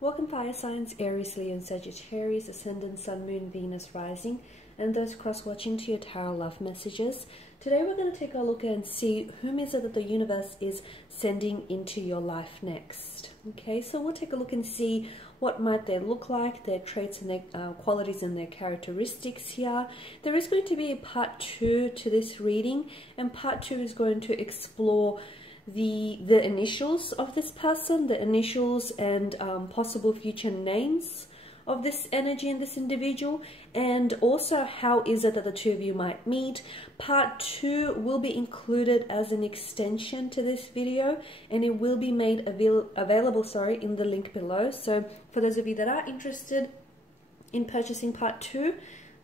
Welcome fire signs, Aries, Leo and Sagittarius, Ascendant, Sun, Moon, Venus, Rising, and those cross-watching to your tarot love messages. Today we're going to take a look and see whom is it that the universe is sending into your life next. Okay, so we'll take a look and see what might they look like, their traits and their qualities and their characteristics here. There is going to be a part 2 to this reading, and part 2 is going to explore the initials of this person, the initials and possible future names of this energy and this individual, and also how is it that the two of you might meet. Part 2 will be included as an extension to this video, and it will be made available in the link below. So for those of you that are interested in purchasing part 2,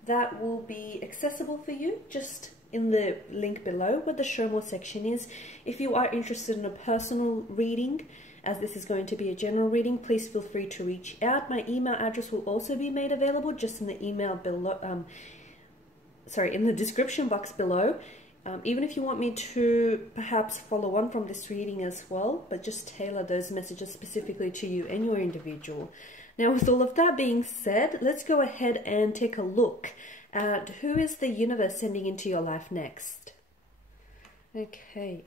that will be accessible for you just in the link below where the show more section is. If you are interested in a personal reading, as this is going to be a general reading, please feel free to reach out. My email address will also be made available just in the email below, in the description box below. Even if you want me to perhaps follow on from this reading as well, but just tailor those messages specifically to you and your individual. Now, with all of that being said, let's go ahead and take a look at who is the universe sending into your life next. Okay.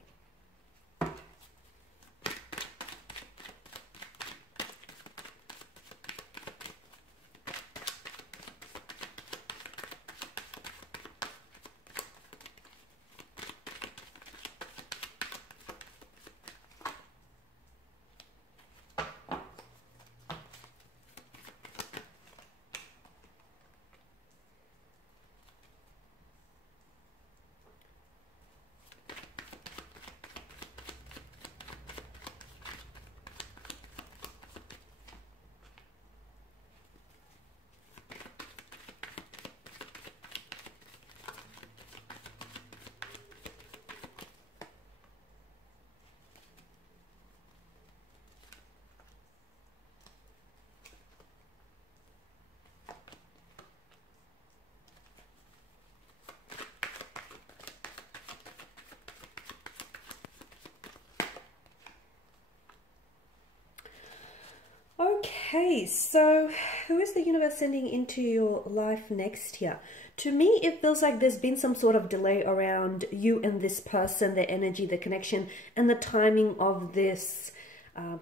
Okay, so who is the universe sending into your life next here? To me, it feels like there's been some sort of delay around you and this person, their energy, the connection, and the timing of this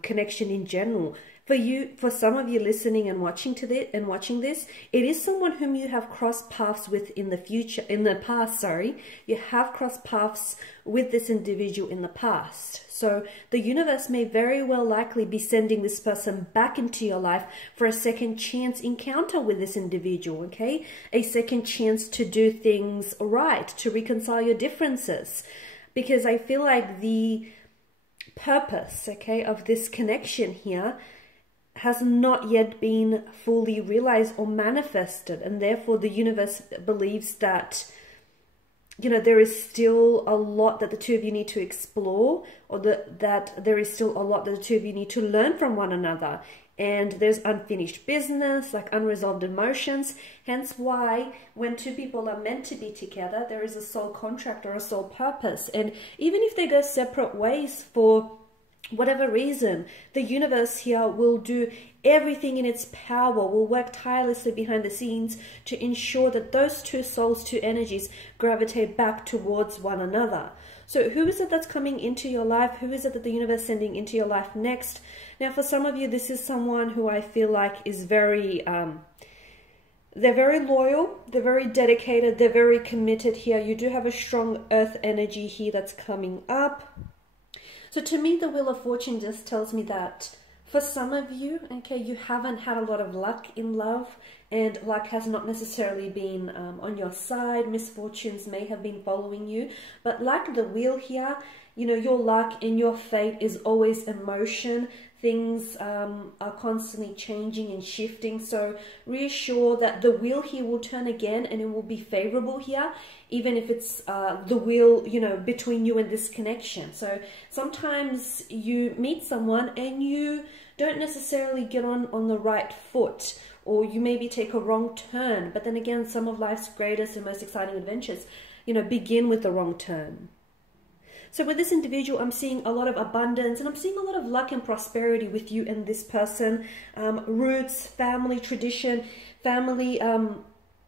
connection in general. For some of you listening and watching this, it is someone whom you have crossed paths with in the past. You have crossed paths with this individual in the past. So the universe may very well likely be sending this person back into your life for a second chance encounter with this individual, okay? A second chance to do things right, to reconcile your differences. Because I feel like the purpose, okay, of this connection here has not yet been fully realized or manifested, and therefore the universe believes that, you know, there is still a lot that the two of you need to explore, or that there is still a lot that the two of you need to learn from one another. And there's unfinished business, like unresolved emotions. Hence why when two people are meant to be together, there is a soul contract or a soul purpose. And even if they go separate ways for whatever reason, the universe here will do everything in its power, will work tirelessly behind the scenes to ensure that those two souls, two energies, gravitate back towards one another. So who is it that's coming into your life? Who is it that the universe is sending into your life next? Now, for some of you, this is someone who I feel like is very, they're very loyal, they're very dedicated, they're very committed here. You do have a strong earth energy here that's coming up. So to me, the Wheel of Fortune just tells me that for some of you, okay, you haven't had a lot of luck in love, and luck has not necessarily been on your side. Misfortunes may have been following you, but like the wheel here, you know, your luck and your fate is always in motion. Things are constantly changing and shifting. So reassure that the wheel here will turn again, and it will be favorable here, even if it's the wheel, you know, between you and this connection. So sometimes you meet someone and you don't necessarily get on the right foot, or you maybe take a wrong turn. But then again, some of life's greatest and most exciting adventures, you know, begin with the wrong turn. So with this individual, I'm seeing a lot of abundance, and I'm seeing a lot of luck and prosperity with you and this person. Roots, family, tradition, family,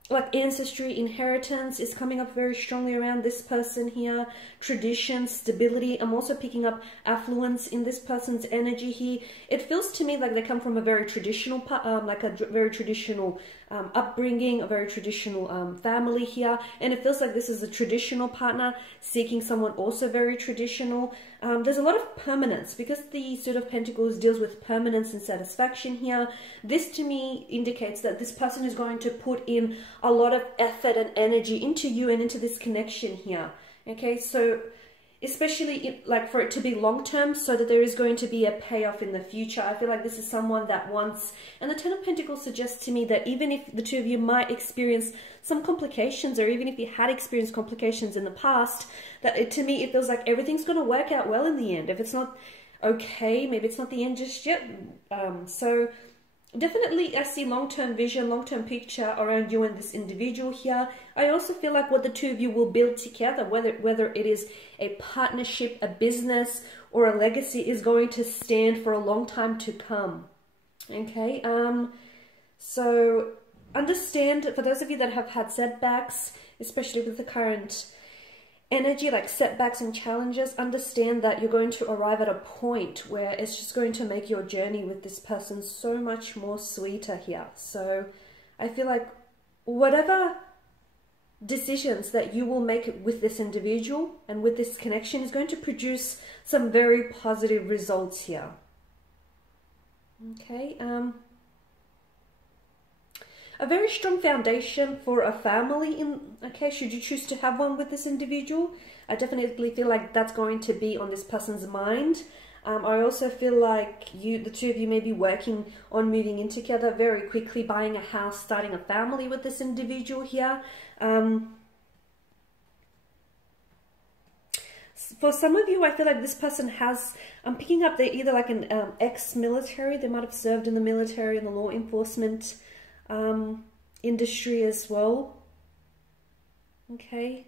like ancestry, inheritance is coming up very strongly around this person here. Tradition, stability. I'm also picking up affluence in this person's energy here. It feels to me like they come from a very traditional, very traditional upbringing, a very traditional family here. And it feels like this is a traditional partner seeking someone also very traditional. There's a lot of permanence because the Suit of Pentacles deals with permanence and satisfaction here. This to me indicates that this person is going to put in a lot of effort and energy into you and into this connection here. Okay, so especially like for it to be long term, so that there is going to be a payoff in the future. I feel like this is someone that wants, and the Ten of Pentacles suggests to me that even if the two of you might experience some complications, or even if you had experienced complications in the past, that to me it feels like everything's going to work out well in the end. If it's not okay, maybe it's not the end just yet. So definitely I see long-term vision, long-term picture around you and this individual here. I also feel like what the two of you will build together, whether it is a partnership, a business, or a legacy, is going to stand for a long time to come. Okay, so understand, for those of you that have had setbacks, especially with the current energy, like setbacks and challenges, understand that you're going to arrive at a point where it's just going to make your journey with this person so much more sweeter here. So I feel like whatever decisions that you will make with this individual and with this connection is going to produce some very positive results here. Okay, a very strong foundation for a family, should you choose to have one with this individual. I definitely feel like that's going to be on this person's mind. I also feel like the two of you may be working on moving in together very quickly, buying a house, starting a family with this individual here. For some of you, I feel like this person has, I'm picking up they're either like an ex-military, they might have served in the military and the law enforcement industry as well. Okay.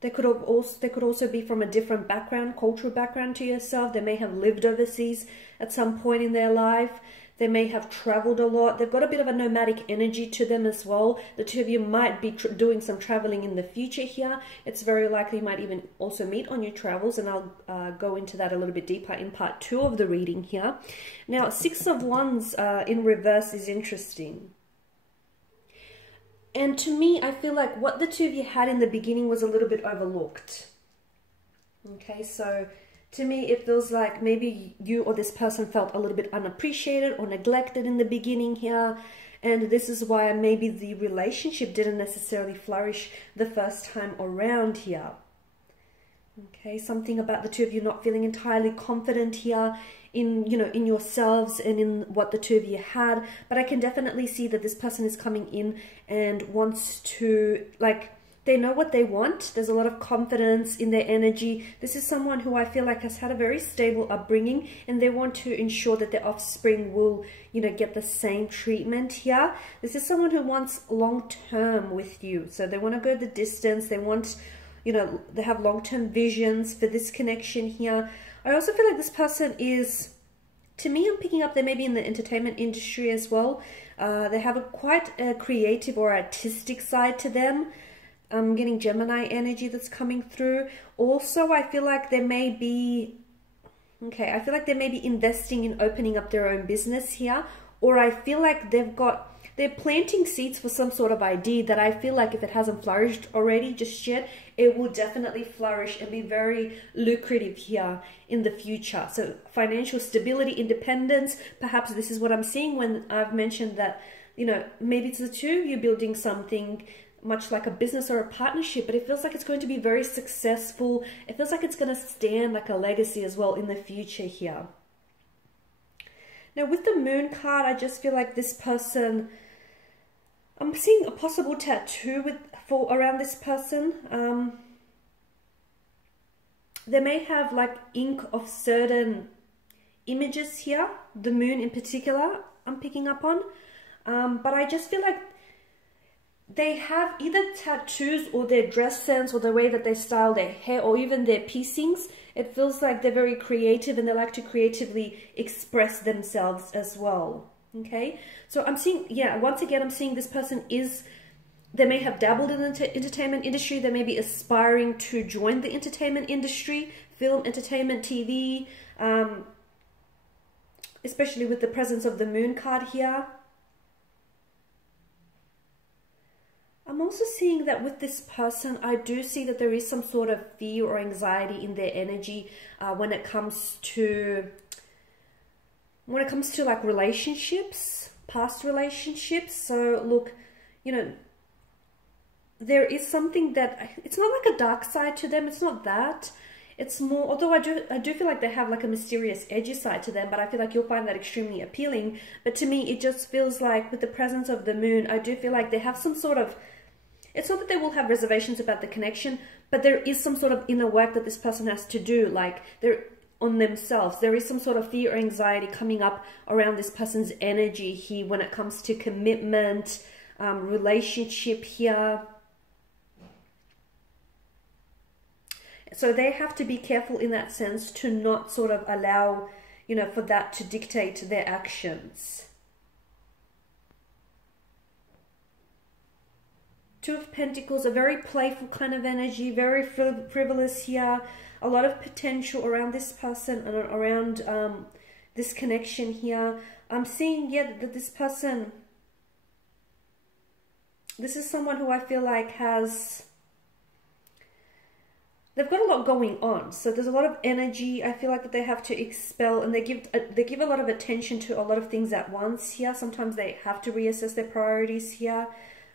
They could also be from a different background, cultural background to yourself. They may have lived overseas at some point in their life. They may have traveled a lot. They've got a bit of a nomadic energy to them as well. The two of you might be doing some traveling in the future here. It's very likely you might even also meet on your travels, and I'll go into that a little bit deeper in part 2 of the reading here. Now, Six of Wands in reverse is interesting. And to me, I feel like what the two of you had in the beginning was a little bit overlooked. Okay, so to me, it feels like maybe you or this person felt a little bit unappreciated or neglected in the beginning here. And this is why maybe the relationship didn't necessarily flourish the first time around here. Okay, something about the two of you not feeling entirely confident here in, in yourselves and in what the two of you had. But I can definitely see that this person is coming in and wants to, they know what they want. There's a lot of confidence in their energy. This is someone who I feel like has had a very stable upbringing, and they want to ensure that their offspring will, get the same treatment here. This is someone who wants long-term with you. So they want to go the distance. They want, they have long-term visions for this connection here. I also feel like this person is, to me, I'm picking up they may be in the entertainment industry as well. They have quite a creative or artistic side to them. I'm getting Gemini energy that's coming through. Also, I feel like they may be, I feel like they may be investing in opening up their own business here. Or I feel like they're planting seeds for some sort of idea that I feel like if it hasn't flourished already just yet, it will definitely flourish and be very lucrative here in the future. So financial stability, independence, perhaps this is what I'm seeing when I've mentioned that, maybe it's the two of you building something much like a business or a partnership, but it feels like it's going to be very successful. It feels like it's going to stand like a legacy as well in the future here. Now with the Moon card, I just feel like this person, I'm seeing a possible tattoo around this person. They may have like ink of certain images here, the Moon in particular, I'm picking up on. But I just feel like they have either tattoos or their dress sense or the way that they style their hair or even their piecings. It feels like they're very creative and they like to creatively express themselves as well. Okay, so I'm seeing, yeah, once again, I'm seeing this person is, they may have dabbled in the entertainment industry. They may be aspiring to join the entertainment industry, film, entertainment, TV, especially with the presence of the moon card here. I'm also seeing that with this person, I do see that there is some sort of fear or anxiety in their energy when it comes to like relationships, past relationships. So look, you know, there is something that, it's not like a dark side to them. It's not that. It's more, although I do feel like they have like a mysterious, edgy side to them, but I feel like you'll find that extremely appealing. But to me, it just feels like with the presence of the moon, I do feel like they have some sort of, it's not that they will have reservations about the connection, but there is some sort of inner work that this person has to do, like they're on themselves. There is some sort of fear or anxiety coming up around this person's energy here when it comes to commitment, relationship here. So they have to be careful in that sense to not sort of allow, you know, for that to dictate their actions. Two of Pentacles, a very playful kind of energy, very frivolous here. A lot of potential around this person and around this connection here. I'm seeing, yeah, that this person, this is someone who I feel like has, they've got a lot going on. So there's a lot of energy, I feel like, that they have to expel, and they give a lot of attention to a lot of things at once here. Sometimes they have to reassess their priorities here.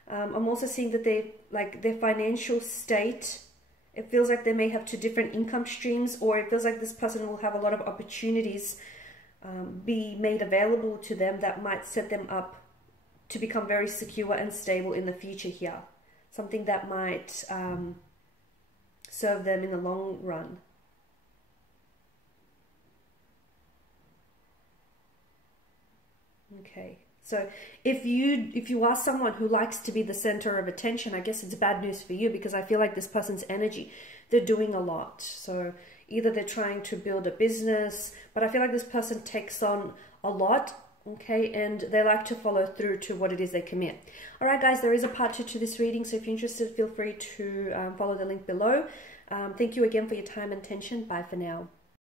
I'm also seeing that they, like, their financial state, it feels like they may have two different income streams, or it feels like this person will have a lot of opportunities be made available to them that might set them up to become very secure and stable in the future here. Something that might serve them in the long run. Okay. So if you are someone who likes to be the center of attention, I guess it's bad news for you, because I feel like this person's energy, they're doing a lot. So either they're trying to build a business, but I feel like this person takes on a lot, okay, and they like to follow through to what it is they commit. All right, guys, there is a part 2 to this reading, so if you're interested, feel free to follow the link below. Thank you again for your time and attention. Bye for now.